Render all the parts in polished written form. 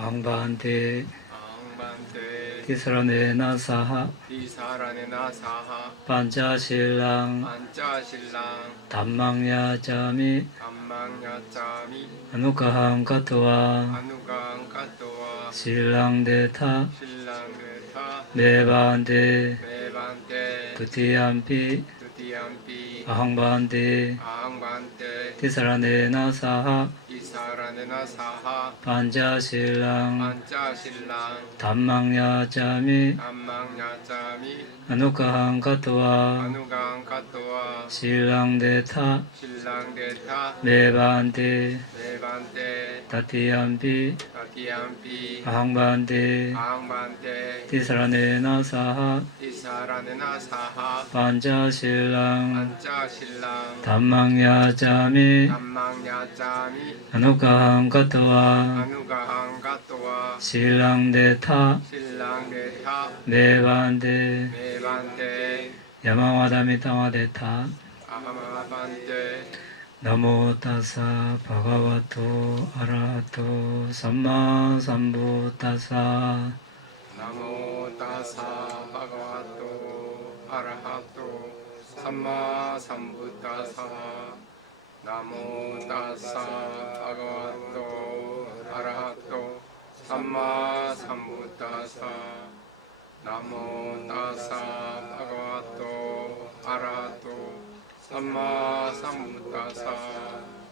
앙반테 앙반테 티스라네나 사하 디사라네나 사하 반자실랑 반자실랑 담망야자미 담망야짜미 아누카함 카토와 아누강 카토와 실랑데타 신랑게타 메반데 메반테 두티암피 두티암피 아항반데 앙반테 티스라네나 사하 디사라네나 사하 반자실랑 반자실랑 담망야자미 담망야짜미 아누카함 카토와 아누강 카토와 실랑데타 신랑게타 메반데 메반테 다티암피 다티암피 아항반데 앙반테 티스라네나 사하 디사라네나 사하 반자실랑 반자신랑 담망야자미 담망야짜미 아누카함 카토와 아누가항 가토와 실랑데타 신랑게타 메반데 메반테 야마와다미타와데타 아마반테 나모타사 바가와토 아라하토 삼마삼부타사 나모타사 바가와토 아라하토 삼마삼부타사 나모타사 바가와토 아라하토 삼마삼부타사 나모타사 바가와토 아라하토 삼마삼부타사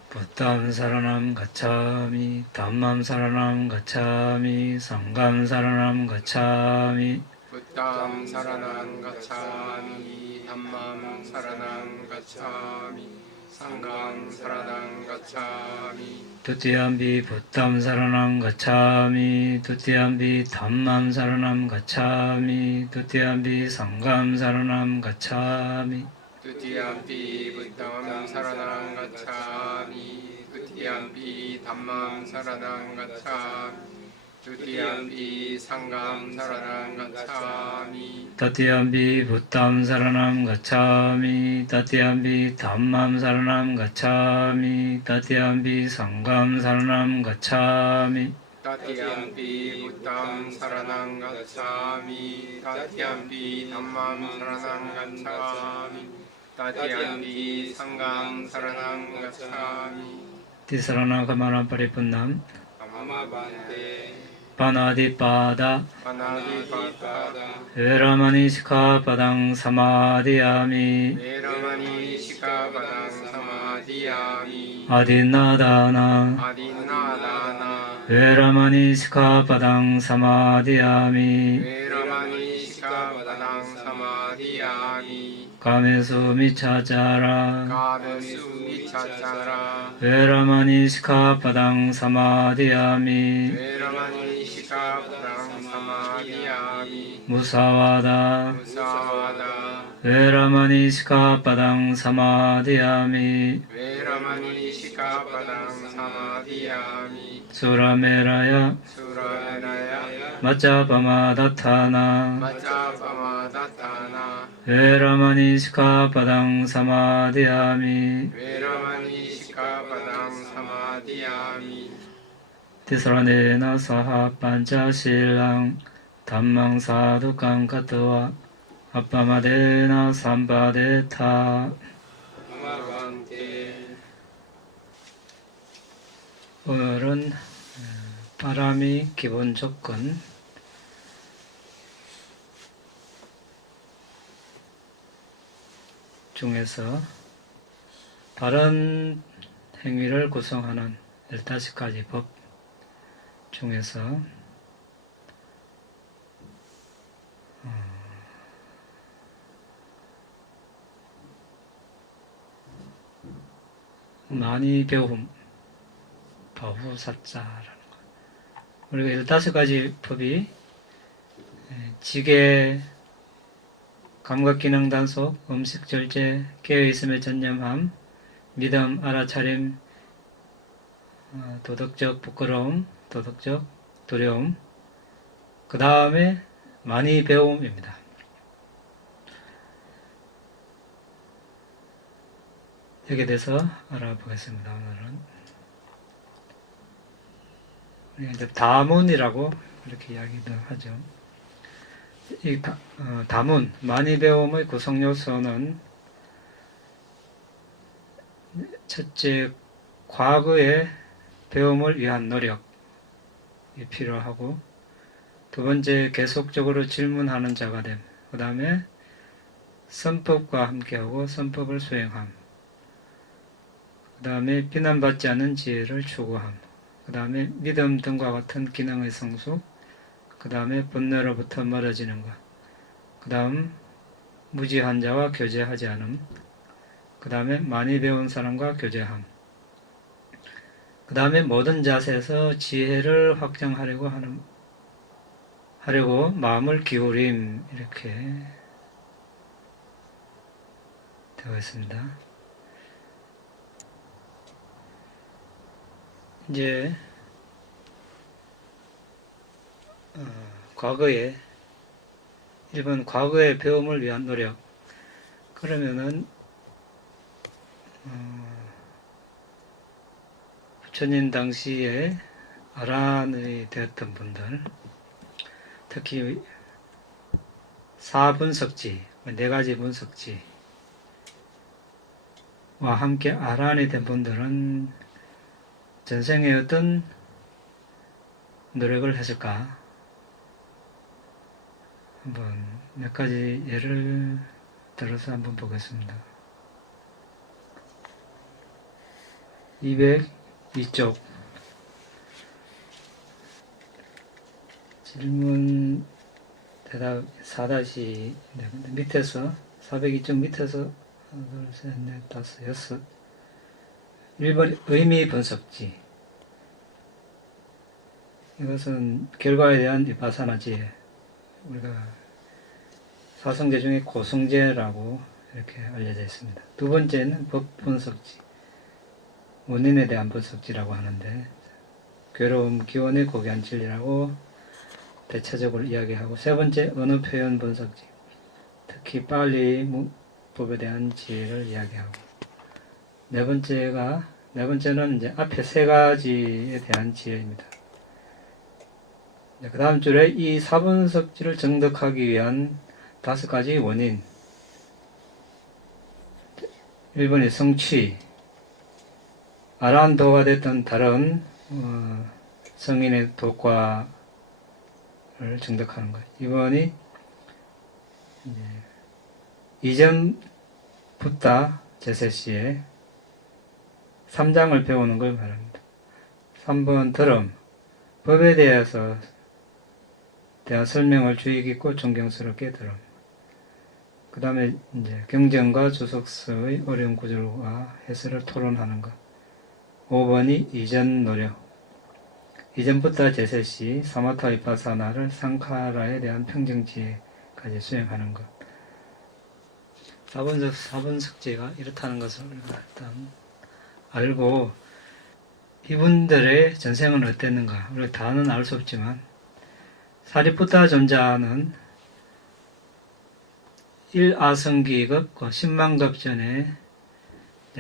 부탐 사라남 가차미 담맘 사라남 가차미 상감 사라남 가차미 부탐 사라난 가차미 담맘 사라난 가차미 상강 사라난 가차미 두티암비 부탐 사라남 가차미 두티암비 담맘 사라남 가차미 두티암비 상감 사라남 가차미 두티암피 부탐 사라난 가차미 두티암피 담맘 사라난 가차미 두티암피 상감 사라난 가차미 다티암비 부탐 사라남 가차미 다티암비 담맘 사라남 가차미 다티암비 상감 사라남 가차미 다티암피 부탐 사라난 가차미 다티암피 담맘 사라난 가차미 다티암피 상감 사라난 가차미 티사라나 가마나 파리푼남 아마반테 파나디파다 파나디파다 베라마니 시카파당 사마디야미 베라마니 시카바당 사마디야미 아딘나다나 아딘나다나 베라마니 시카파당 사마디야미 베라마니 시카바당 사마디야미 가메수 미차자라 가베수 미차차라 베라마니 시카파당 사마디야미 베라마니 시카바당 사마디야미 무사와다 무사와다 베라마니 시카파당 사마디야미 베라마니 시카바당 사마디야미 수라메라야 수라나야 마짜바마다타나 마짜바마다타나 베라마니 시카파당 사마디야미 베라마니 시카바당 사마디야미 티스라네나 사하 반자실랑 담망사두깡 카토와 아빠마데나 삼바데타 아마반테 오늘은 바람이 기본 조건 중에서 바른 행위를 구성하는 15가지 법 중에서 많이 배움 바후사자라는 것. 우리가 15가지 법이 지계, 감각기능 단속, 음식 절제, 깨어있음의 전념함, 믿음, 알아차림, 도덕적 부끄러움, 도덕적 두려움, 그 다음에 많이 배움입니다. 여기에 대해서 알아보겠습니다. 오늘은 이제 다문이라고 이렇게 이야기도 하죠. 이 다문, 많이 배움의 구성 요소는 첫째, 과거의 배움을 위한 노력이 필요하고, 두 번째, 계속적으로 질문하는 자가 됨. 그 다음에 선법과 함께하고 선법을 수행함. 그 다음에 비난받지 않는 지혜를 추구함. 그 다음에 믿음 등과 같은 기능의 성숙. 그 다음에 번뇌로부터 멀어지는 것. 그 다음 무지한 자와 교제하지 않음. 그 다음에 많이 배운 사람과 교제함. 그 다음에 모든 자세에서 지혜를 확장하려고 하려고 마음을 기울임, 이렇게 되어 있습니다. 이제 일본 과거의 배움을 위한 노력. 그러면은 부처님 당시에 아란이 되었던 분들, 특히 사분석지, 네 가지 분석지와 함께 아란이 된 분들은 전생에 어떤 노력을 했을까? 한번 몇 가지 예를 들어서 한번 보겠습니다. 202쪽 질문 대답 4- 밑에서 402쪽 밑에서 하나, 둘, 셋, 넷, 다섯, 여섯. 1번 의미 분석지. 이것은 결과에 대한 비파사나 지혜. 우리가 사성제 중에 고성제라고 이렇게 알려져 있습니다. 두 번째는 법 분석지. 원인에 대한 분석지라고 하는데, 괴로움 기원의 고귀한 진리라고 대체적으로 이야기하고, 세 번째 언어 표현 분석지. 특히 빨리 문법에 대한 지혜를 이야기하고, 네 번째는 이제 앞에 세 가지에 대한 지혜입니다. 그 다음 줄에 이 사분석지를 정득하기 위한 5가지 원인. 1번이 성취, 아란도가 됐던 다른 성인의 도과를 정득하는 것. 2번이 이전 붓다 제세시에 3장을 배우는 걸 말합니다. 3번 들음, 법에 대한 설명을 주의 깊고 존경스럽게 들음. 그 다음에 이제 경전과 주석서의 어려운 구절과 해설을 토론하는 것. 5번이 이전 노력. 이전부터 제세시 사마타 위파사나를 상카라에 대한 평정지혜까지 수행하는 것. 사분석지가 이렇다는 것을 우리가 일단 알고, 이분들의 전생은 어땠는가 우리가 다는 알 수 없지만, 사리푸타 존자는 1아성기급 10만급 전에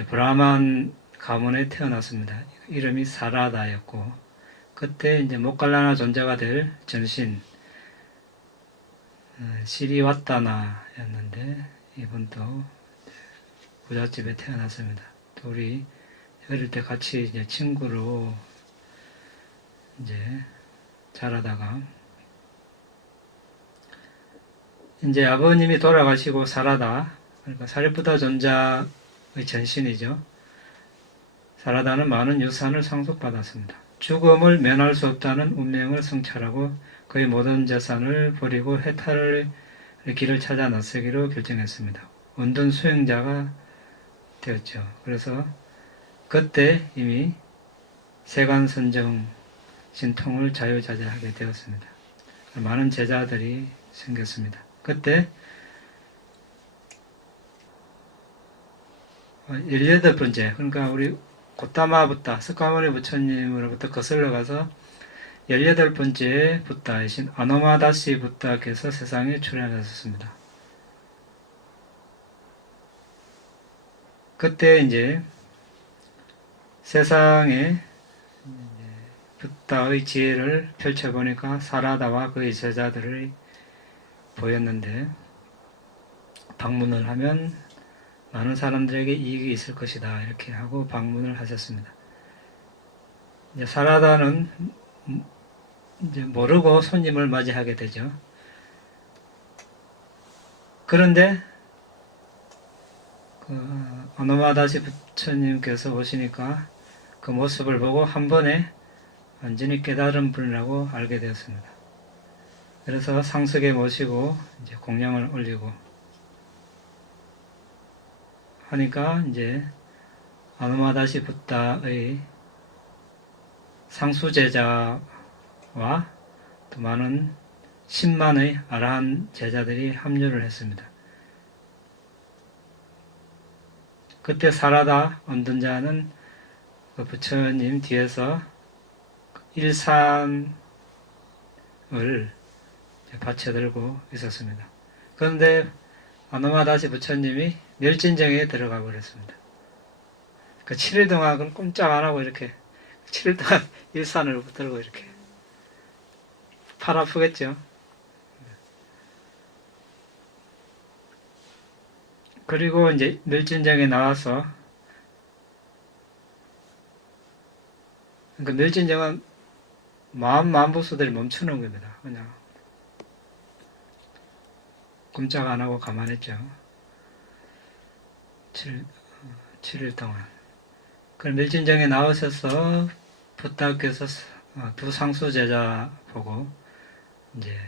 브라만 가문에 태어났습니다. 이름이 사라다였고, 그때 이제 모칼라나 존자가 될 전신 시리와타나였는데, 이분도 부잣집에 태어났습니다. 둘이 어릴 때 같이 이제 친구로 이제 자라다가, 이제 아버님이 돌아가시고 사라다, 그러니까 사리푸타 존자의 전신이죠. 사라다는 많은 유산을 상속받았습니다. 죽음을 면할 수 없다는 운명을 성찰하고 그의 모든 재산을 버리고 해탈의 길을 찾아 나서기로 결정했습니다. 온든 수행자가 되었죠. 그래서 그때 이미 세간선정 신통을 자유자재하게 되었습니다. 많은 제자들이 생겼습니다. 그때 18번째, 그러니까 우리 고타마 붓다, 스카모니 부처님으로부터 거슬러 가서 18번째 붓다이신 아노마다시 붓다께서 세상에 출현하셨습니다. 그때 이제 세상에 붓다의 지혜를 펼쳐보니까 사라다와 그의 제자들이 보였는데, 방문을 하면 많은 사람들에게 이익이 있을 것이다 이렇게 하고 방문을 하셨습니다. 이제 사라다는 이제 모르고 손님을 맞이하게 되죠. 그런데 아노마다시 부처님께서 오시니까 그 모습을 보고 한 번에 완전히 깨달은 분이라고 알게 되었습니다. 그래서 상석에 모시고 이제 공양을 올리고 하니까 이제 아노마다시 붓다의 상수제자와 또 많은 10만의 아라한 제자들이 합류를 했습니다. 그때 사라다 언둔자는 그 부처님 뒤에서 일산을 받쳐 들고 있었습니다. 그런데 아노마다시 부처님이 멸진정에 들어가 버렸습니다. 그 7일 동안 꼼짝 안 하고 이렇게 7일 동안 일산을 들고 이렇게 팔 아프겠죠. 그리고 이제 멸진정에 나와서 그 멸진정은 만보수들이 멈추는 겁니다. 그냥 꼼짝 안 하고 가만했죠. 7일 동안. 그 멸진정에 나오셔서 붓다께서 두 상수 제자 보고 이제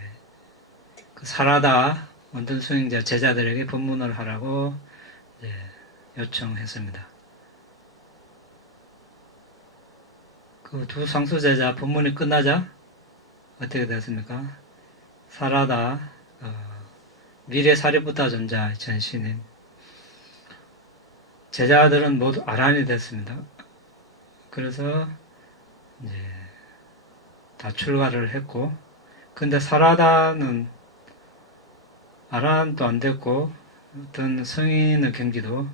그 사라다 원든 수행자 제자들에게 법문을 하라고 이제 요청했습니다. 그 두 상수 제자 법문이 끝나자 어떻게 됐습니까? 사라다 미래 사리부타 전자 전신인 제자들은 모두 아란이 됐습니다. 그래서 이제 다 출가를 했고, 근데 사라다는 아란도 안 됐고 어떤 성인의 경지도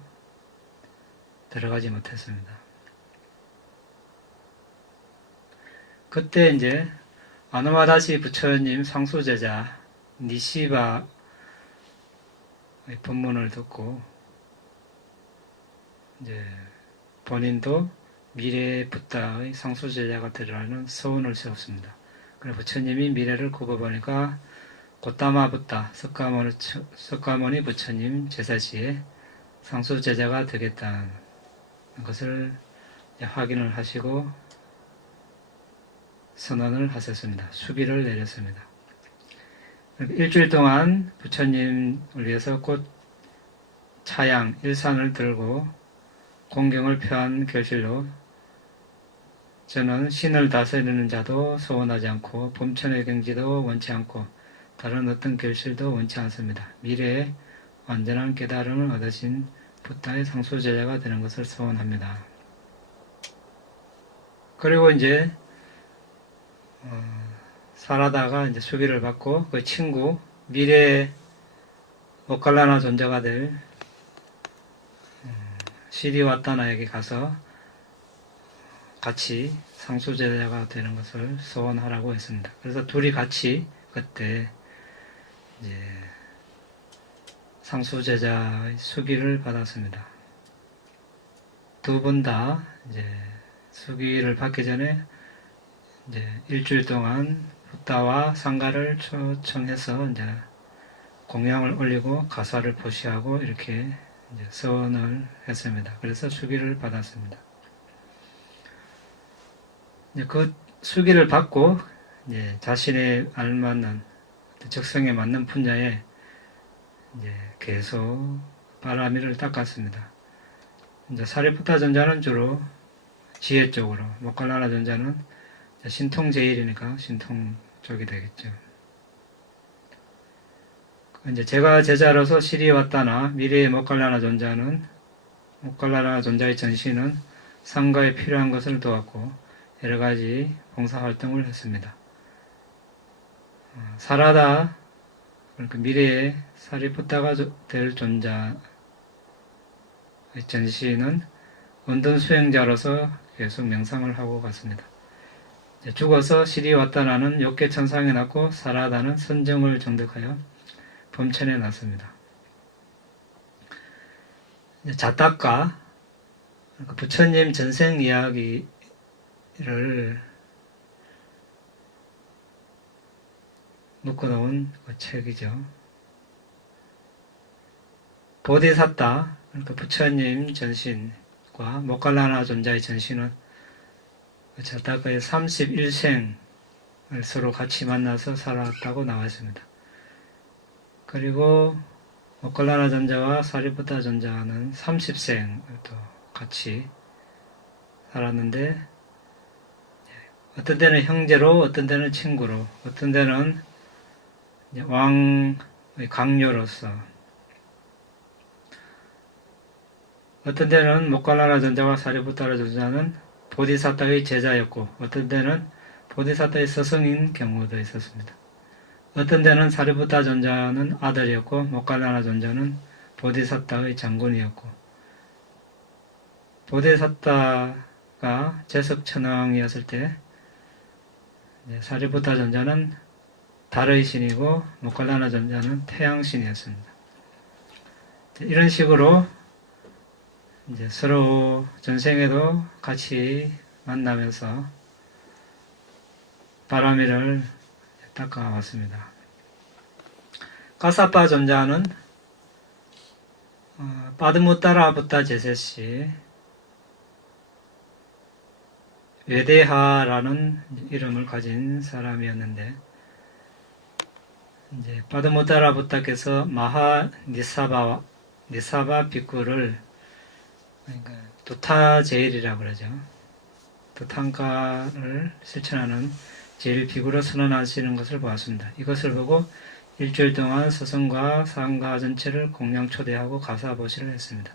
들어가지 못했습니다. 그때 이제 아노마다시 부처님 상수제자 니시바의 법문을 듣고 이제 본인도 미래 붓다의 상수제자가 되라는 서원을 세웠습니다. 그래서 부처님이 미래를 굽어보니까 고타마 붓다 석가모니 부처님 제사시에 상수제자가 되겠다는 것을 확인을 하시고 선언을 하셨습니다. 수비를 내렸습니다. 일주일 동안 부처님을 위해서 꽃 차양 일산을 들고 공경을 표한 결실로 저는 신을 다스리는 자도 소원하지 않고 범천의 경지도 원치 않고 다른 어떤 결실도 원치 않습니다. 미래에 완전한 깨달음을 얻으신 붓다의 상수제자가 되는 것을 소원합니다. 그리고 이제 사라다가 이제 수기를 받고 그 친구 미래에 모칼라나 존재가 될 시리와타나에게 가서 같이 상수제자가 되는 것을 소원하라고 했습니다. 그래서 둘이 같이 그때 이제 상수제자의 수기를 받았습니다. 두 분 다 이제 수기를 받기 전에 이제 일주일 동안 붓다와 상가를 초청해서 이제 공양을 올리고 가사를 보시하고 이렇게 이제 서원을 했습니다. 그래서 수기를 받았습니다. 이제 그 수기를 받고 이제 자신의 알맞는 적성에 맞는 분야에 이제 계속 바라미를 닦았습니다. 이제 사리푸타 전자는 주로 지혜 쪽으로, 모칼라나 전자는 신통 제일이니까 신통 쪽이 되겠죠. 이제 제가 제자로서 시리왔다나 미래의 모칼라나 존자는 모칼라나 존자의 전시는 상가에 필요한 것을 도왔고 여러 가지 봉사활동을 했습니다. 사라다 그러니까 미래의 사리푸타가 될 존자의 전시는 원든 수행자로서 계속 명상을 하고 갔습니다. 죽어서 실이 왔다라는 욕계 천상에 났고 살아다는 선정을 정득하여 범천에 났습니다. 자탁가, 부처님 전생 이야기를 묶어놓은 그 책이죠. 보디사타, 그러니까 부처님 전신과 모칼라나 존자의 전신은 자타카의 31생을 서로 같이 만나서 살아왔다고 나와 있습니다. 그리고 모칼라나 존자와 사리푸타 존자는 30생을 또 같이 살았는데, 어떤 때는 형제로, 어떤 때는 친구로, 어떤 때는 왕의 강요로서, 어떤 때는 모칼라나 존자와 사리푸타 존자는 보디사타의 제자였고, 어떤 때는 보디사타의 스승인 경우도 있었습니다. 어떤 때는 사리푸타 존자는 아들이었고, 모칼라나 존자는 보디사타의 장군이었고, 보디사타가 제석천왕이었을 때 사리푸타 존자는 달의 신이고 모칼라나 존자는 태양신이었습니다. 이런 식으로 이제 서로 전생에도 같이 만나면서 바라미를 닦아왔습니다. 가사파 존자는 빠드무따라 부타 제세시 외대하라는 이름을 가진 사람이었는데, 이제 빠드무따라 부타께서 마하 니사바 비쿠를, 그러니까 두타제일이라고 그러죠. 두탕가를 실천하는 제일 비구로 선언하시는 것을 보았습니다. 이것을 보고 일주일 동안 서성과 상가 전체를 공양 초대하고 가사 보시를 했습니다.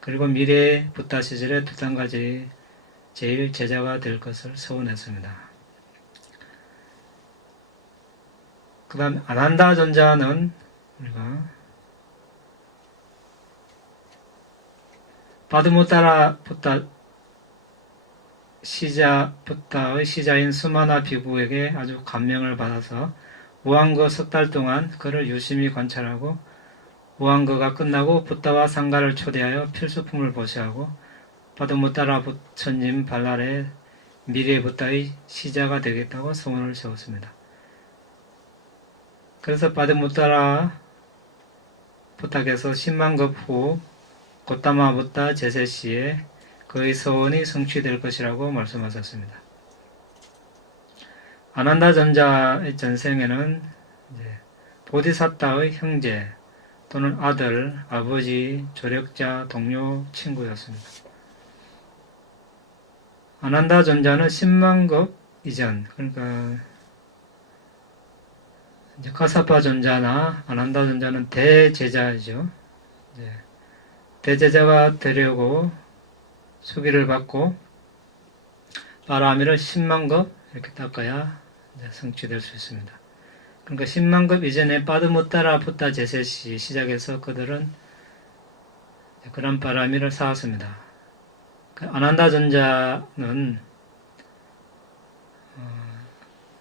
그리고 미래 부타 시절에 두탕가 제일 제자가 될 것을 서원했습니다. 그 다음 아난다 존자는 우리가 빠드무따라 부타 부타의 시자인 수마나 비구에게 아주 감명을 받아서 우왕거 석 달 동안 그를 유심히 관찰하고, 우왕거가 끝나고 부타와 상가를 초대하여 필수품을 보시하고 빠드무따라 부처님 발날에 미래 부타의 시자가 되겠다고 소원을 세웠습니다. 그래서 빠드무따라 부타께서 10만급 후 고타마 부타 제세시에 그의 소원이 성취될 것이라고 말씀하셨습니다. 아난다 존자의 전생에는 보디사타의 형제 또는 아들, 아버지, 조력자, 동료, 친구였습니다. 아난다 존자는 10만급 이전, 그러니까 이제 가사파 존자나 아난다 존자는 대제자이죠. 대제자가 되려고 수기를 받고 바라미를 10만급 이렇게 닦아야 성취될 수 있습니다. 그러니까 10만급 이전에 빠드무따라 부타 제세시 시작해서 그들은 그런 바라미를 쌓았습니다. 아난다 존자는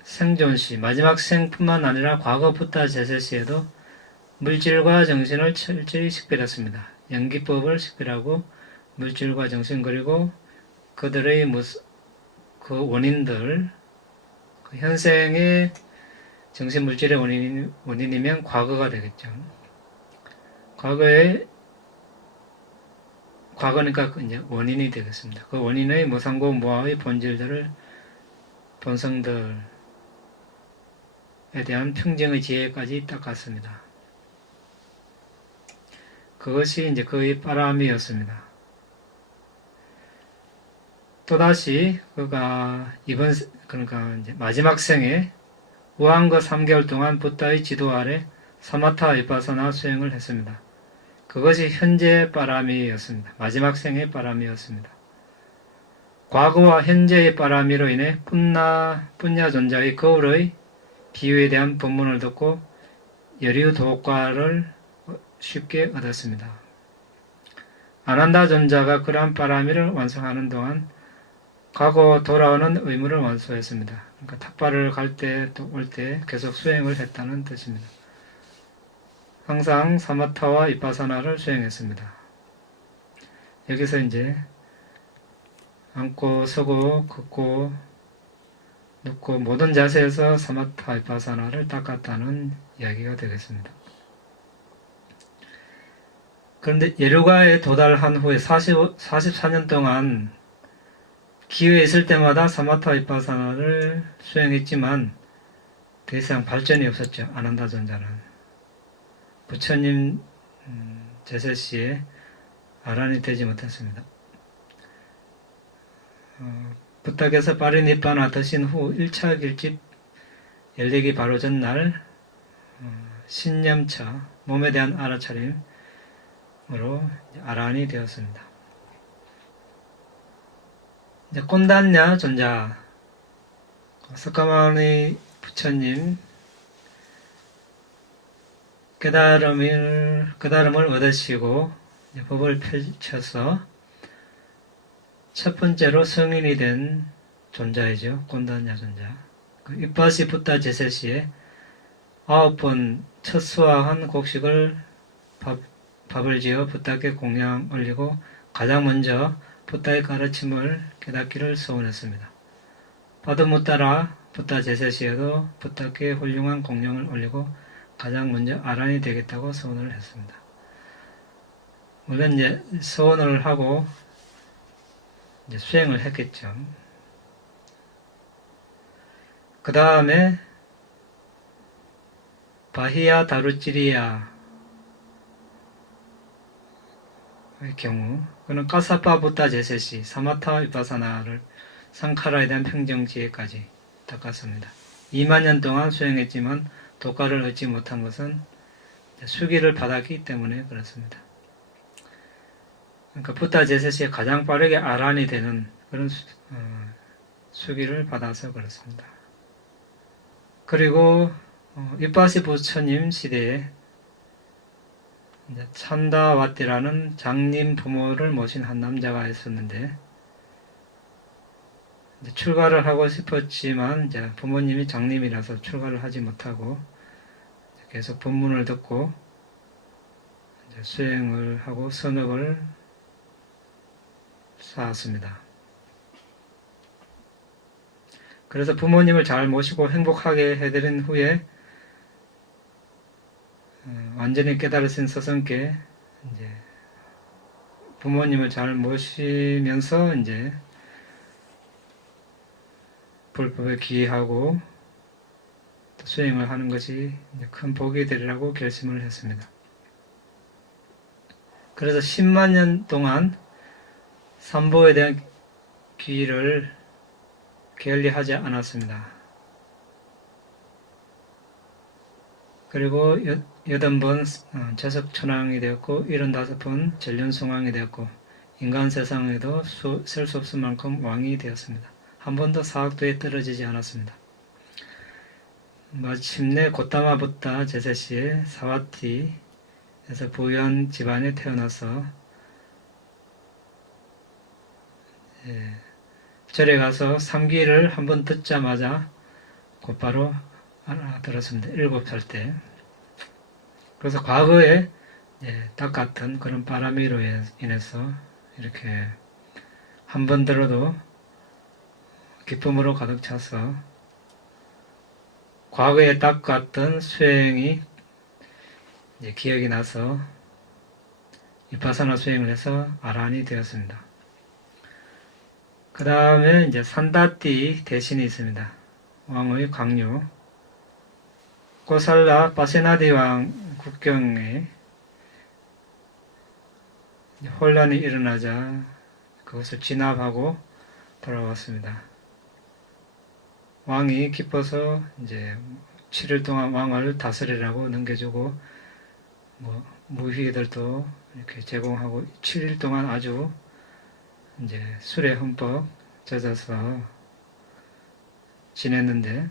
생존시, 마지막 생뿐만 아니라 과거 부타 제세시에도 물질과 정신을 철저히 식별했습니다. 연기법을 식별하고 물질과 정신, 그리고 그들의 그 원인들, 그 현생의 정신 물질의 원인이면 과거가 되겠죠. 과거니까 이제 원인이 되겠습니다. 그 원인의 무상고 무아의 본질들을, 본성들에 대한 평정의 지혜까지 닦았습니다. 그것이 이제 그의 빠람이었습니다. 또다시 그가 그러니까 이제 마지막 생에 우왕거 3개월 동안 부타의 지도 아래 사마타 위파사나 수행을 했습니다. 그것이 현재 빠람이었습니다. 마지막 생의 빠람이었습니다. 과거와 현재의 빠람이로 인해 뿐야 존자의 거울의 비유에 대한 본문을 듣고 여류 도과를 쉽게 얻었습니다. 아난다 존자가 그러한 빠람이를 완성하는 동안 가고 돌아오는 의무를 완수했습니다. 그러니까 탁발을 갈 때 또 올 때 계속 수행을 했다는 뜻입니다. 항상 사마타와 이빠사나를 수행했습니다. 여기서 이제 앉고 서고 걷고 눕고 모든 자세에서 사마타 이빠사나를 닦았다는 이야기가 되겠습니다. 그런데 예류가에 도달한 후에 44년 동안 기회에 있을 때마다 사마타 이빠사나를 수행했지만 더 이상 발전이 없었죠. 아난다존자는. 부처님 제세시에 아란이 되지 못했습니다. 부탁에서 파리니빠나 드신 후 1차 길집 열리기 바로 전날 신념차 몸에 대한 알아차림으로 아란이 되었습니다. 이제 꼰단냐 존자 석가모니 부처님 깨달음을 얻으시고 법을 펼쳐서 첫 번째로 성인이 된 존자이죠. 꼰단냐 존자. 그 이빠시 붓다 제세시에 9번 첫 수화한 곡식을 밥을 지어 붓다께 공양 올리고 가장 먼저 붓다의 가르침을 깨닫기를 소원했습니다. 바드무 따라 붓다 제세시에도 붓다께 훌륭한 공양을 올리고 가장 먼저 아란이 되겠다고 소원을 했습니다. 물론 이제 소원을 하고 이제 수행을 했겠죠. 그 다음에 바히야 다루찌리야 의 경우 그는 까사파 붓다 제세시 사마타 위파사나를 상카라에 대한 평정지혜까지 닦았습니다. 2만 년 동안 수행했지만 도가를 얻지 못한 것은 수기를 받았기 때문에 그렇습니다. 그러니까 붓다 제세시에 가장 빠르게 아란이 되는 그런 수기를 받아서 그렇습니다. 그리고 이빠시 부처님 시대에 찬다와띠라는 장님 부모를 모신 한 남자가 있었는데 출가를 하고 싶었지만 이제 부모님이 장님이라서 출가를 하지 못하고 계속 법문을 듣고 이제 수행을 하고 선업을 쌓았습니다. 그래서 부모님을 잘 모시고 행복하게 해드린 후에 완전히 깨달으신 스승께 이제 부모님을 잘 모시면서 이제 불법에 기하고 수행을 하는 것이 큰 복이 되리라고 결심을 했습니다. 그래서 10만 년 동안 삼보에 대한 기를 게을리하지 않았습니다. 그리고 80번 재석천왕이 되었고 75번 전륜승왕이 되었고 인간 세상에도 셀 수 없을 만큼 왕이 되었습니다. 한 번도 사학도에 떨어지지 않았습니다. 마침내 고타마 붓다 제세시에 사와티에서 부유한 집안에 태어나서 절에 가서 3기를 한번 듣자마자 곧바로 알아들었습니다. 7살 때. 그래서 과거에 닭 같은 그런 바람이로 인해서 이렇게 한 번 들어도 기쁨으로 가득 차서 과거의 닭 같은 수행이 기억이 나서 위파사나 수행을 해서 아란이 되었습니다. 그 다음에 이제 산다띠 대신이 있습니다. 왕의 강요. 고살라 바세나디 왕 국경에 혼란이 일어나자 그것을 진압하고 돌아왔습니다. 왕이 기뻐서 이제 7일 동안 왕을 다스리라고 넘겨주고 무희들도 이렇게 제공하고 7일 동안 아주 이제 술에 흠뻑 젖어서 지냈는데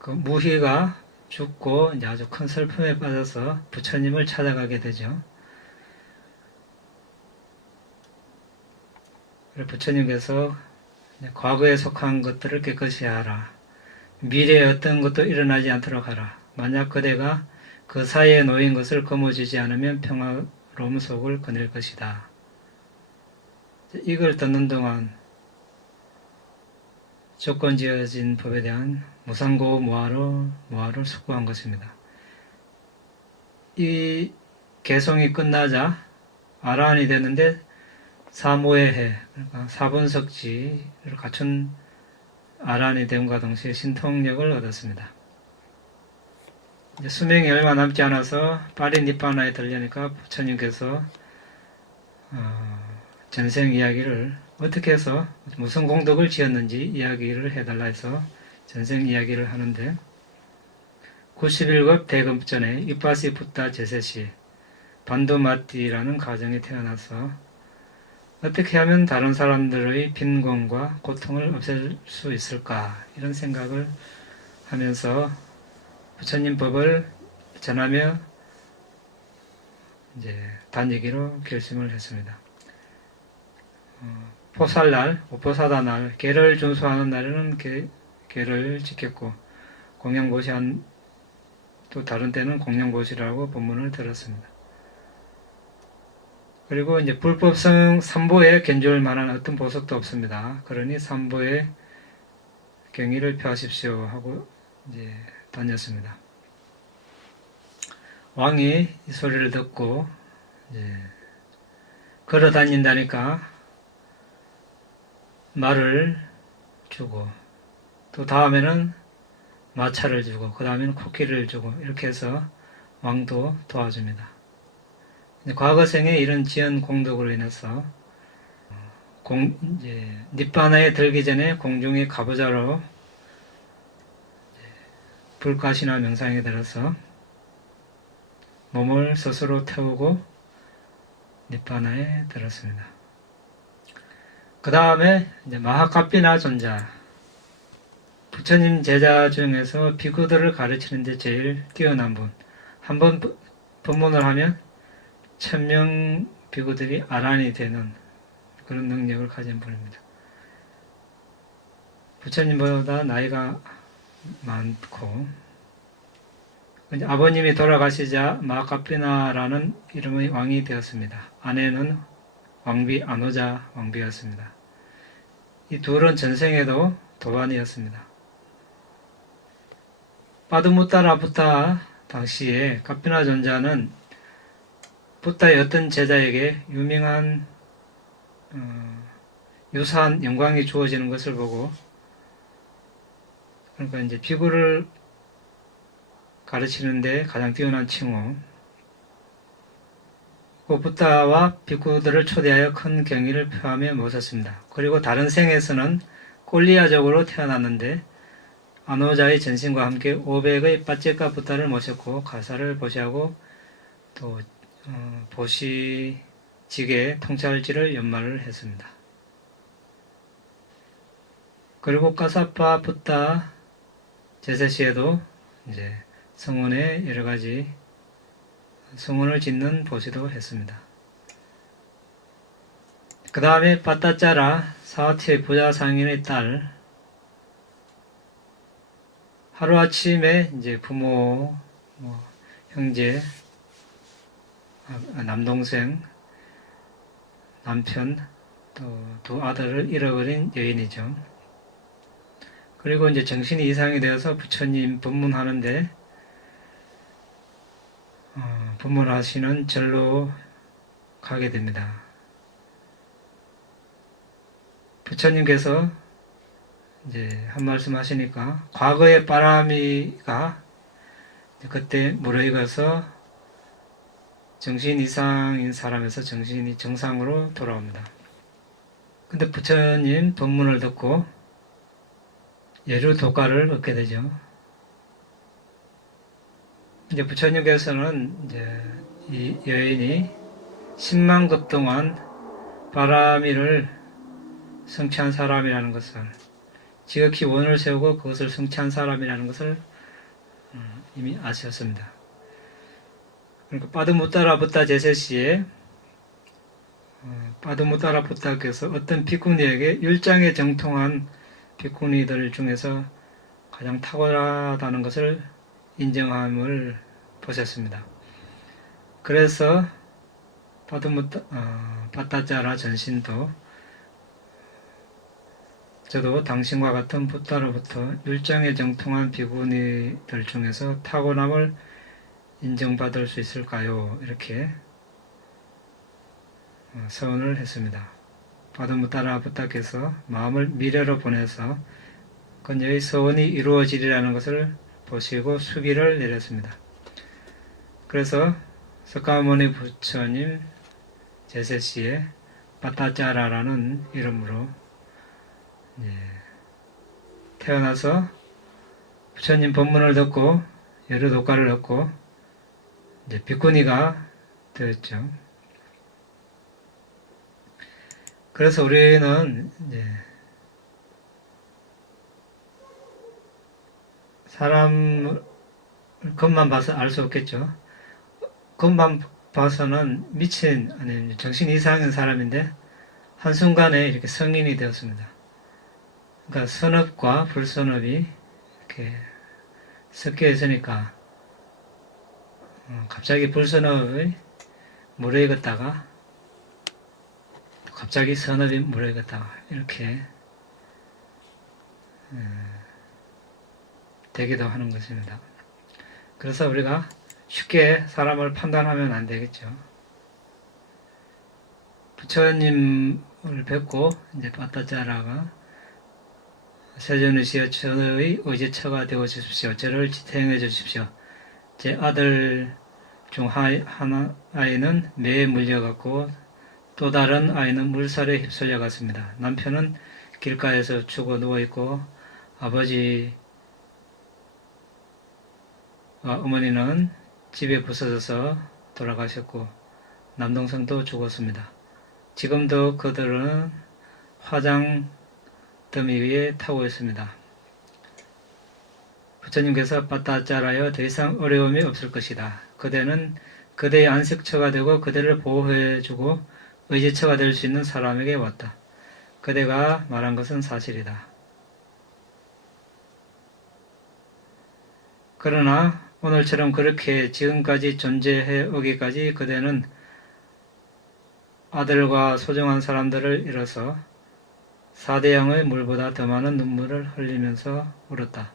그 무희가 죽고 이제 아주 큰 슬픔에 빠져서 부처님을 찾아가게 되죠. 그래서 부처님께서 과거에 속한 것들을 깨끗이 하라. 미래에 어떤 것도 일어나지 않도록 하라. 만약 그대가 그 사이에 놓인 것을 거머쥐지 않으면 평화로움 속을 거닐 것이다. 이걸 듣는 동안 조건지어진 법에 대한 무상고무화를 숙고한 것입니다. 이 개송이 끝나자 아라한이 됐는데 사모해해, 그러니까 사분석지를 갖춘 아라한이 됨과 동시에 신통력을 얻었습니다. 이제 수명이 얼마 남지 않아서 파리 니빠나에 들려니까 부처님께서 전생 이야기를 어떻게 해서 무슨 공덕을 지었는지 이야기를 해달라 해서 전생 이야기를 하는데 91급 대금전에 이빠시 붓다 제세시 반도마띠라는 가정에 태어나서 어떻게 하면 다른 사람들의 빈곤과 고통을 없앨 수 있을까 이런 생각을 하면서 부처님 법을 전하며 이제 다니기로 결심을 했습니다. 포살날, 오포사다날, 계를 준수하는 날에는 계를 지켰고 공양보시 또 다른 때는 공양보시라고 법문을 들었습니다. 그리고 이제 불법성 삼보에 견줄 만한 어떤 보석도 없습니다. 그러니 삼보에 경의를 표하십시오 하고 이제 다녔습니다. 왕이 이 소리를 듣고 이제 걸어 다닌다니까 말을 주고 또 다음에는 마차를 주고 그 다음에는 코끼리를 주고 이렇게 해서 왕도 도와줍니다. 과거생에 이런 지연 공덕으로 인해서 이제 니빠나에 들기 전에 공중의 가부좌로 불가시나 명상에 들어서 몸을 스스로 태우고 니빠나에 들었습니다. 그 다음에 이제 마하카피나 존자, 부처님 제자 중에서 비구들을 가르치는데 제일 뛰어난 분, 한 번 법문을 하면 1000명 비구들이 아란이 되는 그런 능력을 가진 분입니다. 부처님보다 나이가 많고 아버님이 돌아가시자 마카피나라는 이름의 왕이 되었습니다. 아내는 왕비 아노자 왕비였습니다. 이 둘은 전생에도 도반이었습니다. 빠드무따라 붓다 당시에 카피나 존자는 붓다의 어떤 제자에게 유명한 유사한 영광이 주어지는 것을 보고 그러니까 이제 비구를 가르치는데 가장 뛰어난 칭호 그 붓다와 비구들을 초대하여 큰 경의를 표하며 모셨습니다. 그리고 다른 생에서는 꼴리아족으로 태어났는데 아노자의 전신과 함께 500의 빠제카 붓다를 모셨고 가사를 보시하고 또 보시직의 통찰지를 연말을 했습니다. 그리고 까사파 붓다 제세시에도 이제 성원에 여러가지 성원을 짓는 보시도 했습니다. 그 다음에 빠따짜라 사와티의 부자 상인의 딸 하루아침에 이제 부모, 형제, 남동생, 남편, 또 두 아들을 잃어버린 여인이죠. 그리고 이제 정신이 이상이 되어서 부처님 법문하는데 법문하시는 절로 가게 됩니다. 부처님께서 이제 한 말씀 하시니까 과거의 바람이가 그때 무르익어서 정신 이상인 사람에서 정신이 정상으로 돌아옵니다. 근데 부처님 법문을 듣고 예류 도가를 얻게 되죠. 이제 부처님께서는 이제 이 여인이 10만 급 동안 바라미를 성취한 사람이라는 것을 지극히 원을 세우고 그것을 성취한 사람이라는 것을 이미 아셨습니다. 그러니까 빠드무따라 붓다 제세시에 바드무타라 부타께서 어떤 비쿠니에게 율장에 정통한 비쿠니들 중에서 가장 탁월하다는 것을 인정함을 보셨습니다. 그래서 바타짜라 전신도 저도 당신과 같은 부타로부터 율장에 정통한 비구니들 중에서 타고남을 인정받을 수 있을까요? 이렇게 서원을 했습니다. 바드무타라 부타께서 마음을 미래로 보내서 그녀의 서원이 이루어지리라는 것을 보시고 수기를 내렸습니다. 그래서 석가모니 부처님 제세시에 바타짜라라는 이름으로 태어나서 부처님 법문을 듣고 여러 도가를 얻고 이제 비쿠니가 되었죠. 그래서 우리는 이제 사람 겉만 봐서 알 수 없겠죠. 겉만 봐서는 미친 아니 정신 이상한 사람인데 한순간에 이렇게 성인이 되었습니다. 그러니까 선업과 불선업이 이렇게 섞여 있으니까 갑자기 불선업이 무르익었다가 갑자기 선업이 무르익었다가 이렇게 되기도 하는 것입니다. 그래서 우리가 쉽게 사람을 판단하면 안 되겠죠. 부처님을 뵙고 이제 바타짜라가 세존의시여 저의 의지처가 되어 주십시오. 저를 지탱해 주십시오. 제 아들 중 하나 아이는 매에 물려갔고 또 다른 아이는 물살에 휩쓸려 갔습니다. 남편은 길가에서 죽어 누워있고 아버지와 어머니는 집에 부서져서 돌아가셨고 남동생도 죽었습니다. 지금도 그들은 화장 더미 위에 타고 있습니다. 부처님께서 바타짜라여 더 이상 어려움이 없을 것이다. 그대는 그대의 안식처가 되고 그대를 보호해주고 의지처가 될 수 있는 사람에게 왔다. 그대가 말한 것은 사실이다. 그러나 오늘처럼 그렇게 지금까지 존재해 오기까지 그대는 아들과 소중한 사람들을 잃어서 사대양의 물보다 더 많은 눈물을 흘리면서 울었다.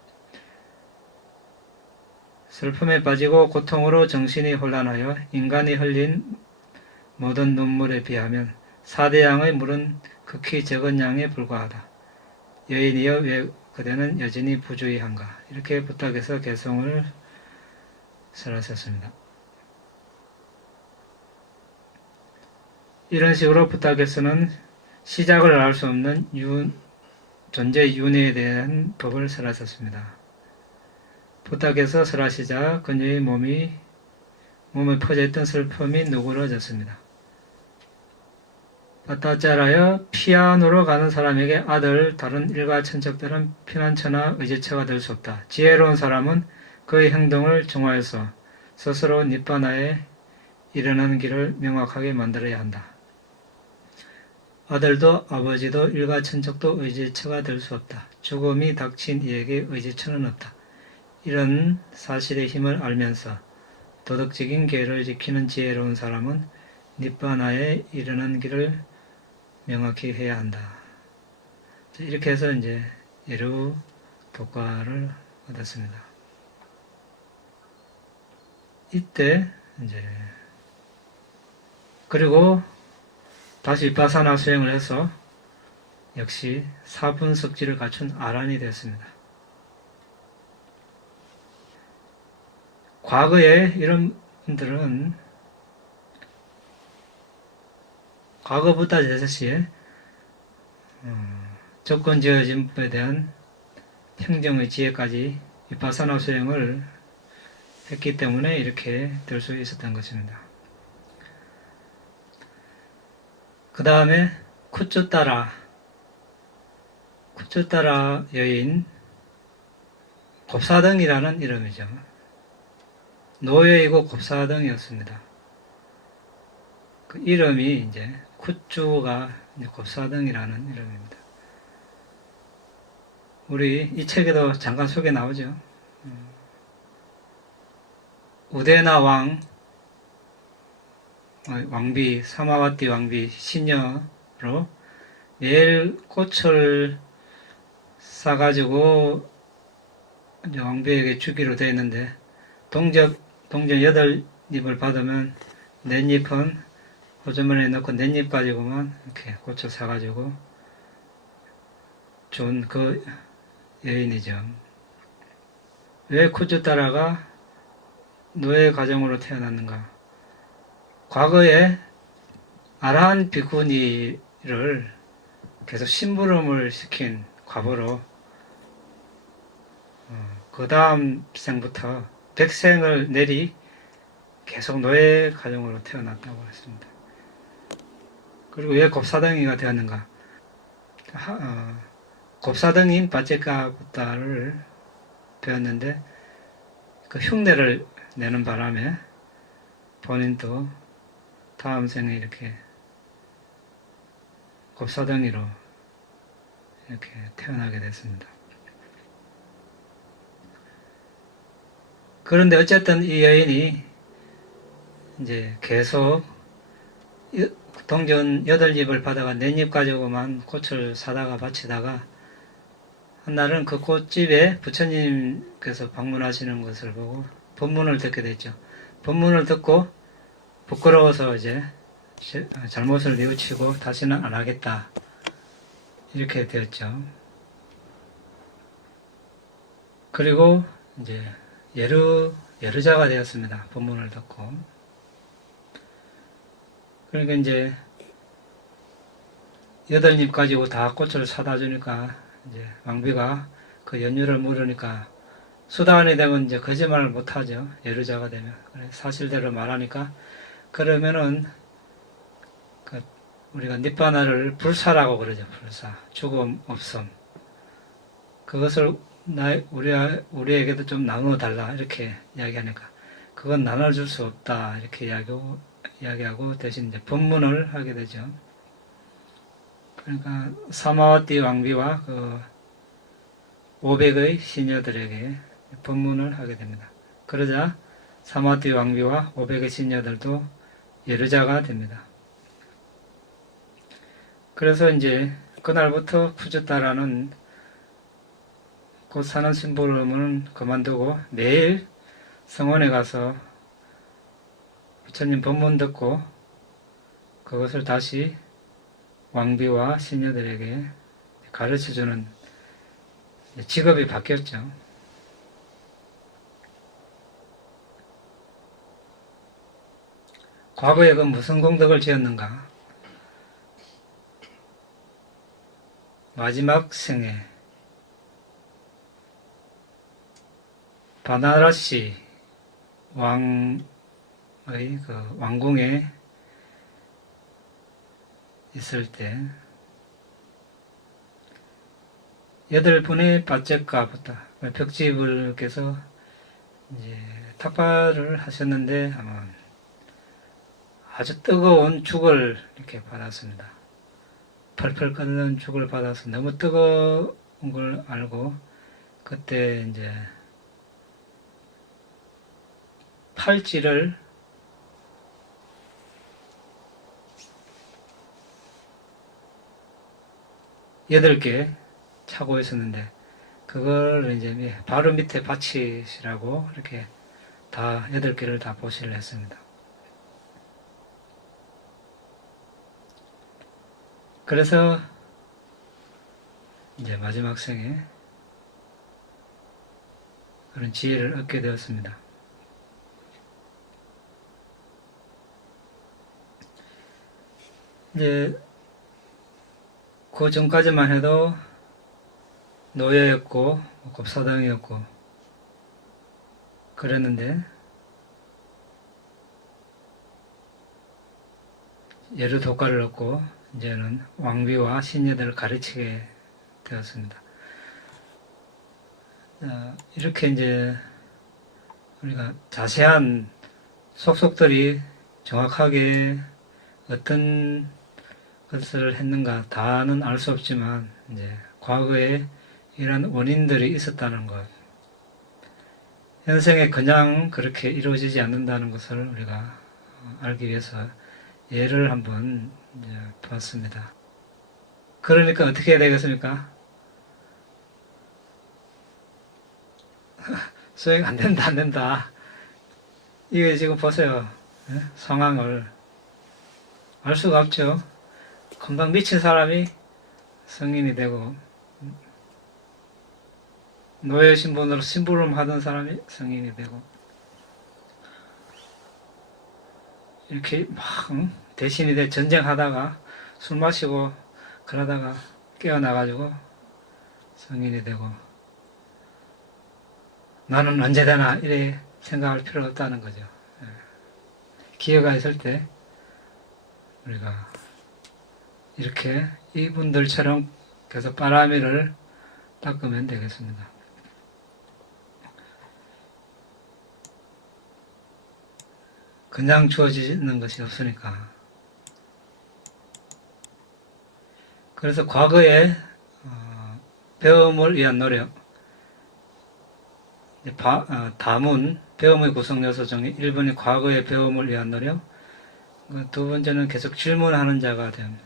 슬픔에 빠지고 고통으로 정신이 혼란하여 인간이 흘린 모든 눈물에 비하면 사대양의 물은 극히 적은 양에 불과하다. 여인이여 왜 그대는 여전히 부주의한가? 이렇게 부탁해서 개성을 설하셨습니다. 이런 식으로 부탁에서는 시작을 알 수 없는 존재 윤회에 대한 법을 설하셨습니다. 부탁에서 설하시자 그녀의 몸에 퍼져있던 슬픔이 누그러졌습니다. 바타짜라여 피안으로 가는 사람에게 아들 다른 일가 천척들은 피난처나 의지처가 될 수 없다. 지혜로운 사람은 그의 행동을 정화해서 스스로 니빠나에 이르는 길을 명확하게 만들어야 한다. 아들도 아버지도 일가천척도 의지처가 될 수 없다. 죽음이 닥친 이에게 의지처는 없다. 이런 사실의 힘을 알면서 도덕적인 계를 지키는 지혜로운 사람은 니빠나에 이르는 길을 명확히 해야 한다. 이렇게 해서 이제 예루 독과를 얻었습니다. 이때 이제 그리고 다시 비파사나 수행을 해서 역시 사분석지를 갖춘 아란이 되었습니다. 과거에 이런 분들은 과거부터 제세시에 조건지어짐에 대한 평정의 지혜까지 비파사나 수행을 했기 때문에 이렇게 될 수 있었던 것입니다. 그 다음에 쿠쭈따라 여인 곱사등이라는 이름이죠. 노예이고 곱사등이었습니다. 그 이름이 이제 쿠쭈가 이제 곱사등이라는 이름입니다. 우리 이 책에도 잠깐 소개 나오죠. 우데나 왕비, 사마와티 왕비 시녀로 매일 꽃을 싸가지고 이제 왕비에게 주기로 되어 있는데, 동전 8잎을 받으면 넷잎은 호주머니에 넣고 넷잎 가지고만 이렇게 꽃을 사가지고 준 그 여인이죠. 왜 쿠주따라가 노예 가정으로 태어났는가? 과거에 아라한 비쿠니를 계속 심부름을 시킨 과보로 그 다음 생부터 백생을 내리 계속 노예 가정으로 태어났다고 했습니다. 그리고 왜 곱사등이가 되었는가? 곱사등인 바제카부타를 배웠는데 그 흉내를 내는 바람에 본인도 다음 생에 이렇게 곱사등이로 이렇게 태어나게 됐습니다. 그런데 어쨌든 이 여인이 이제 계속 동전 8잎을 받아가 4잎 가지고만 꽃을 사다가 바치다가 한날은 그 꽃집에 부처님께서 방문하시는 것을 보고 법문을 듣게 됐죠. 법문을 듣고 부끄러워서 이제 잘못을 뉘우치고 다시는 안 하겠다, 이렇게 되었죠. 그리고 이제 예르자가 되었습니다. 법문을 듣고. 그러니까 이제 8잎 가지고 다 꽃을 사다 주니까 이제 왕비가 그 연유를 물으니까 수다원이 되면 이제 거짓말을 못 하죠. 예르자가 되면. 사실대로 말하니까, 그러면은 우리가 니빠나를 불사라고 그러죠. 불사. 죽음, 없음. 그것을 우리에게도 좀 나눠달라, 이렇게 이야기하니까, 그건 나눠줄 수 없다, 이렇게 이야기하고 대신 이제 법문을 하게 되죠. 그러니까 사마와티 왕비와 그 500의 시녀들에게 법문을 하게 됩니다. 그러자 사마와티 왕비와 500의 시녀들도 예르자가 됩니다. 그래서 이제 그날부터 쿠주따라는 곧 사는 심부름은 그만두고 매일 성원에 가서 부처님 법문 듣고 그것을 다시 왕비와 시녀들에게 가르쳐주는 직업이 바뀌었죠. 과거에 그 무슨 공덕을 지었는가? 마지막 생에 바나라시 왕의 그 왕궁에 있을 때 8분의 바제카부타 벽지불께서 이제 탁발을 하셨는데 아마 아주 뜨거운 죽을 이렇게 받았습니다. 펄펄 끓는 죽을 받아서 너무 뜨거운 걸 알고 그때 이제 팔찌를 여덟 개 차고 있었는데 그걸 이제 바로 밑에 받치시라고 이렇게 다 8개를 다 보시를 했습니다. 그래서 이제 마지막 생에 그런 지혜를 얻게 되었습니다. 이제 그 전까지만 해도 노예였고 곱사당이었고 그랬는데 예루 도가를 얻고 이제는 왕비와 신녀들을 가르치게 되었습니다. 이렇게 이제 우리가 자세한 속속들이 정확하게 어떤 것을 했는가 다는 알 수 없지만 이제 과거에 이런 원인들이 있었다는 것, 현생에 그냥 그렇게 이루어지지 않는다는 것을 우리가 알기 위해서 예를 한번 이제 봤습니다. 그러니까 어떻게 해야 되겠습니까? 수행 안 된다, 안 된다. 이게 지금 보세요. 예? 상황을 알 수가 없죠. 금방 미친 사람이 성인이 되고, 노예 신분으로 심부름 하던 사람이 성인이 되고, 이렇게 막 대신이 돼 전쟁하다가 술 마시고 그러다가 깨어나가지고 성인이 되고, 나는 언제 되나 이래 생각할 필요 없다는 거죠. 예. 기회가 있을 때 우리가 이렇게 이분들처럼 계속 바라미를 닦으면 되겠습니다. 그냥 주어지는 것이 없으니까. 그래서 과거의 배움을 위한 노력, 다문, 배움의 구성 요소 중에 1번이 과거의 배움을 위한 노력, 두 번째는 계속 질문하는 자가 됨,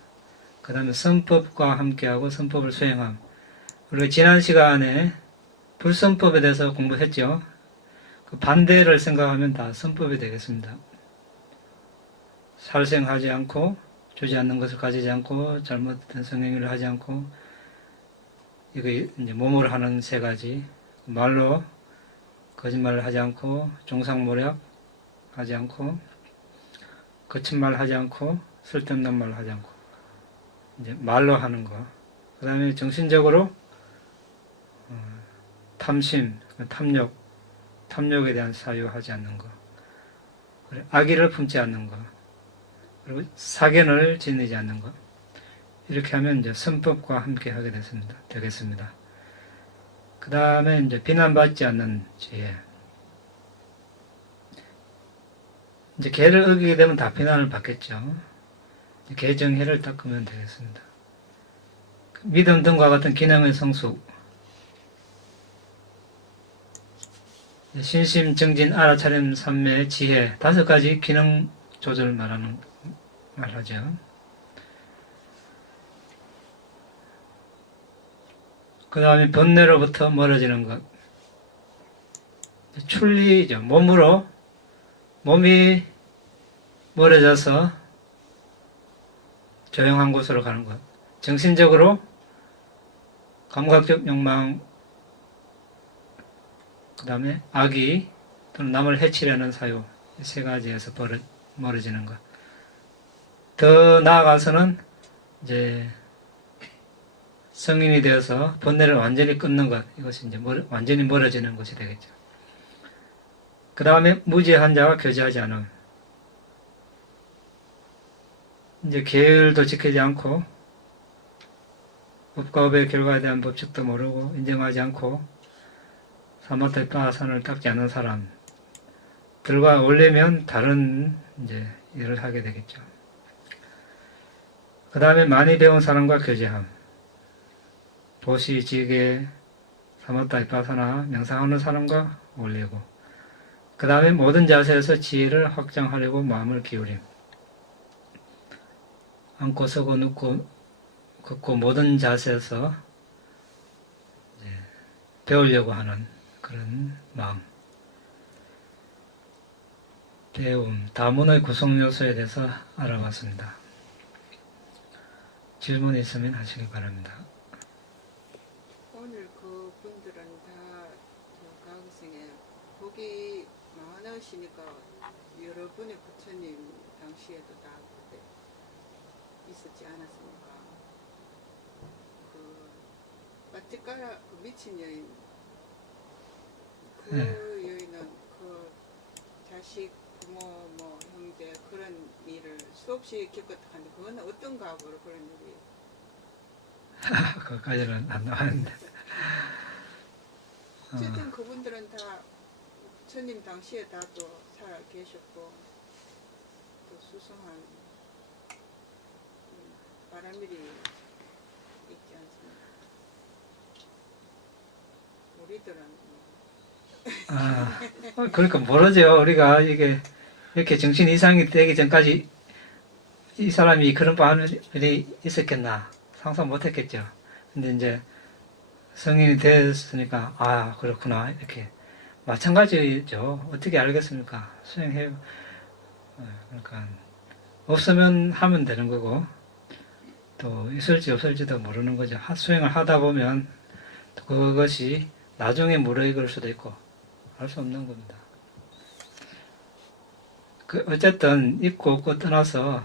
그 다음에 선법과 함께하고 선법을 수행함. 우리가 지난 시간에 불선법에 대해서 공부했죠. 그 반대를 생각하면 다 선법이 되겠습니다. 살생하지 않고, 주지 않는 것을 가지지 않고, 잘못된 성행위를 하지 않고, 이거 이제 몸으로 하는 세 가지, 말로 거짓말을 하지 않고, 종상모략 하지 않고, 거친 말 하지 않고, 쓸데없는 말 하지 않고, 이제 말로 하는 거. 그 다음에 정신적으로 탐심, 탐욕에 대한 사유하지 않는 거. 악의를 품지 않는 거. 그리고 사견을 지니지 않는 것. 이렇게 하면 이제 선법과 함께 하게 되겠습니다. 그 다음에 이제 비난받지 않는 지혜. 이제 계를 어기게 되면 다 비난을 받겠죠. 계정해를 닦으면 되겠습니다. 믿음 등과 같은 기능의 성숙. 신심, 정진, 알아차림, 삼매, 지혜. 5가지 기능 조절을 말하죠. 그 다음에 번뇌로부터 멀어지는 것. 출리죠. 몸이 멀어져서 조용한 곳으로 가는 것. 정신적으로 감각적 욕망, 그 다음에 악의 또는 남을 해치려는 사유, 이 3가지에서 멀어지는 것. 더 나아가서는 이제 성인이 되어서 번뇌를 완전히 끊는 것, 이것이 이제 완전히 멀어지는 것이 되겠죠. 그 다음에 무지한 자와 교제하지 않음. 이제 계율도 지키지 않고, 법과 법의 결과에 대한 법칙도 모르고, 인정하지 않고, 사마타의 빠산을 닦지 않는 사람들과 어울리면 다른 이제 일을 하게 되겠죠. 그 다음에 많이 배운 사람과 교제함. 도시, 지계, 사마타, 이파사나 명상하는 사람과 어울리고, 그 다음에 모든 자세에서 지혜를 확장하려고 마음을 기울임. 앉고 서고 눕고 걷고 모든 자세에서 배우려고 하는 그런 마음. 배움, 다문의 구성 요소에 대해서 알아봤습니다. 질문이 있으면 하시기 바랍니다. 오늘 그 분들은 다 저 가학생에 복이 많으시니까 여러분의 부처님 당시에도 다 그때 있었지 않았습니까? 그 바티카라 그 미친 여인 그 네. 여인은 그 자식 부모 뭐 형제 그런 일을 수없이 겪었다는데 그건 어떤 각오로 그런 일이 그것까지는 안 나왔는데. 어쨌든 그분들은 다 부처님 당시에 다 또 살아 계셨고 또 수승한 바람일이 있지 않습니까? 우리들은 그러니까 모르죠. 우리가 이게 이렇게 정신 이상이 되기 전까지 이 사람이 그런 바람이 있었겠나 상상 못했겠죠. 근데 이제 성인이 됐으니까 그렇구나 이렇게 마찬가지죠. 어떻게 알겠습니까? 수행해요. 그러니까 없으면 하면 되는 거고 또 있을지 없을지도 모르는 거죠. 수행을 하다 보면 또 그것이 나중에 무르익을 수도 있고 알 수 없는 겁니다. 어쨌든 있고 없고 떠나서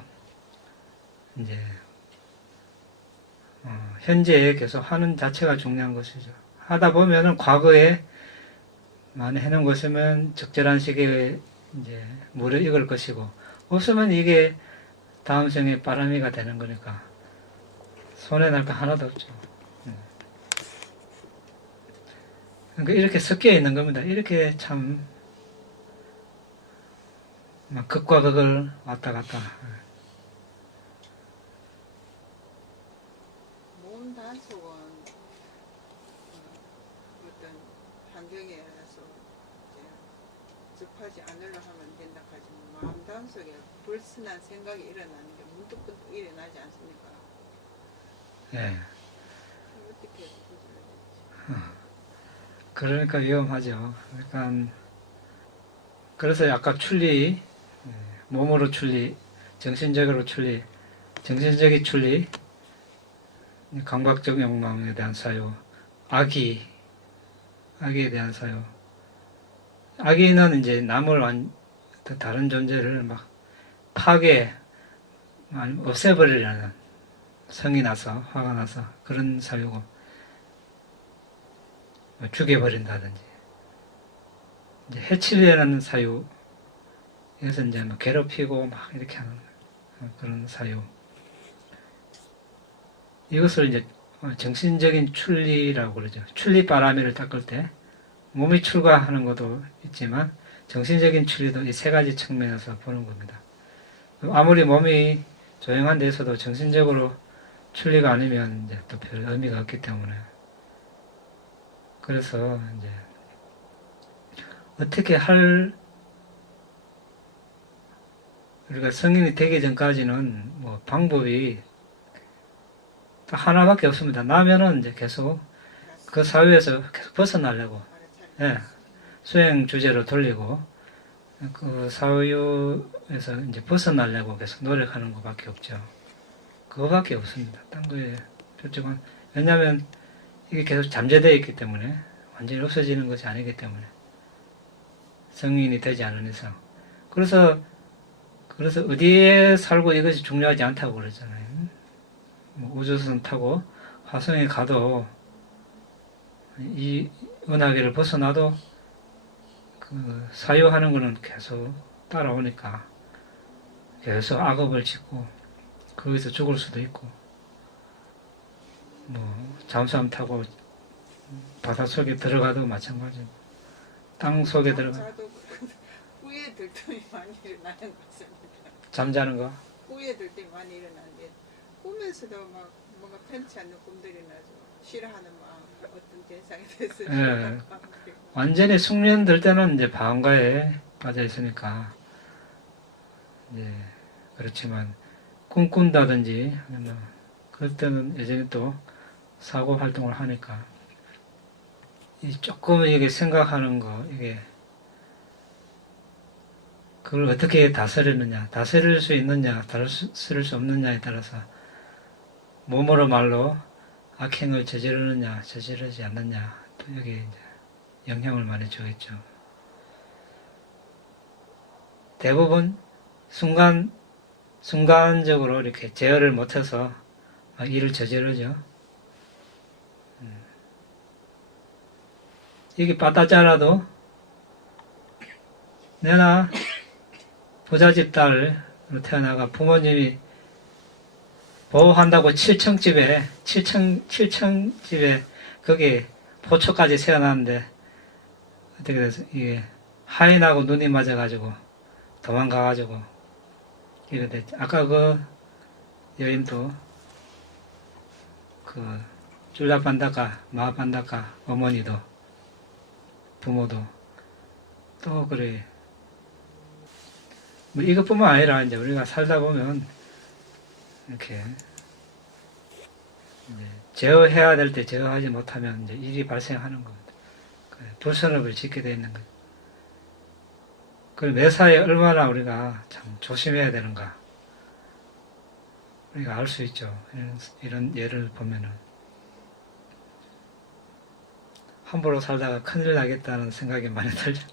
이제 현재에 계속 하는 자체가 중요한 것이죠. 하다 보면은 과거에 많이 해놓은 것이면 적절한 시기에 이제 무르익을 것이고 없으면 이게 다음 생에 바람이가 되는 거니까 손해 날 거 하나도 없죠. 그러니까 이렇게 섞여 있는 겁니다. 이렇게 참 막 극과 극을 왔다 갔다. 몸 단속은 어떤 환경에서 이제 접하지 않으려 하면 된다 하지만 마음 단속에 불순한 생각이 일어나는 게 문득문득 일어나지 않습니까? 예. 어떻게 구별해야 되지? 그러니까 위험하죠. 그러니까 그래서 아까 출리, 몸으로 출리, 정신적으로 출리, 정신적인 출리, 강박적 욕망에 대한 사유, 악의에 대한 사유. 악의는 이제 남을 다른 존재를 막 파괴, 아니면 없애버리려는 성이 나서 화가 나서 그런 사유고, 죽여버린다든지, 이제 해치려는 사유, 그래서 이제 뭐 괴롭히고 막 이렇게 하는 그런 사유. 이것을 이제 정신적인 출리라고 그러죠. 출리 바람이를 닦을 때 몸이 출가하는 것도 있지만 정신적인 출리도 이 세 가지 측면에서 보는 겁니다. 아무리 몸이 조용한 데서도 정신적으로 출리가 아니면 이제 또 별 의미가 없기 때문에 그래서 이제 어떻게 우리가 성인이 되기 전까지는 뭐 방법이 딱 하나밖에 없습니다. 나면은 이제 계속 그 사회에서 계속 벗어나려고, 예, 수행 주제로 돌리고 그 사회에서 이제 벗어나려고 계속 노력하는 것밖에 없죠. 그거밖에 없습니다. 딴 거에 표적은 왜냐하면 이게 계속 잠재되어 있기 때문에 완전히 없어지는 것이 아니기 때문에 성인이 되지 않은 이상. 그래서 어디에 살고 이것이 중요하지 않다고 그러잖아요. 뭐 우주선 타고 화성에 가도 이 은하계를 벗어나도 그 사유하는 거는 계속 따라오니까 계속 악업을 짓고 거기서 죽을 수도 있고 뭐 잠수함 타고 바다 속에 들어가도 마찬가지고 땅 속에 들어가 자도 후회 들 때이 많이 일어나는 것 같습니다. 잠자는 거 후회 들 때 많이 일어나는데 꿈에서도 막 뭔가 편치 않는 꿈들이 나죠. 싫어하는 마음, 어떤 대상에 대해서 예. 완전히 숙련될 때는 이제 방과에 빠져 있으니까 이제 그렇지만 꿈꾼다든지 뭐 그럴 때는 여전히 또 사고 활동을 하니까 이 조금 이게 생각하는 거 이게 그걸 어떻게 다스리느냐, 다스릴 수 있느냐, 다스릴 수 없느냐에 따라서 몸으로 말로 악행을 저지르느냐, 저지르지 않느냐, 또 여기 이제 영향을 많이 주겠죠. 대부분 순간적으로 이렇게 제어를 못해서 막 일을 저지르죠. 이게 빠따짜라도 내나 부잣집 딸로 태어나가 부모님이 보호한다고 7층집에 거기 포초까지 세워놨는데 어떻게 돼서 이게 하인하고 눈이 맞아가지고 도망가가지고 이래 됐죠. 아까 그 여인도 그 줄라반다카, 마반다카 어머니도 부모도 또 그래. 뭐 이것뿐만 아니라 이제 우리가 살다 보면 이렇게 이제 제어해야 될 때 제어하지 못하면 이제 일이 발생하는 겁니다. 불선업을 짓게 되는 거죠. 그걸 매사에 얼마나 우리가 참 조심해야 되는가 우리가 알 수 있죠. 이런 예를 보면은 함부로 살다가 큰일 나겠다는 생각이 많이 들죠.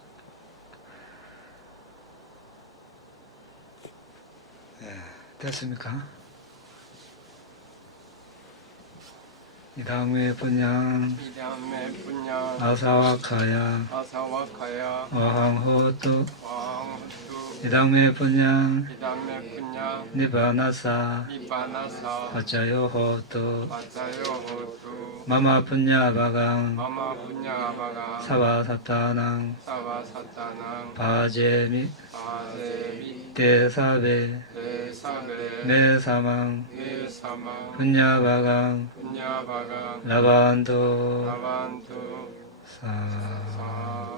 됐습니까? 이 다음에 분양 이담에 분양 아사와카야 아사와카야 어항호또 왕후투 이 다음에 분양 이담에 분양 니바나사 니바나사 어짜요호또 마짜요호투 마마 분야바강 마마 분야바가 사바사타낭 사바사타낭 바제미 아제미 대사베 대사베 메사망 메사망 분야바강 분야바가 라반도 라반투 사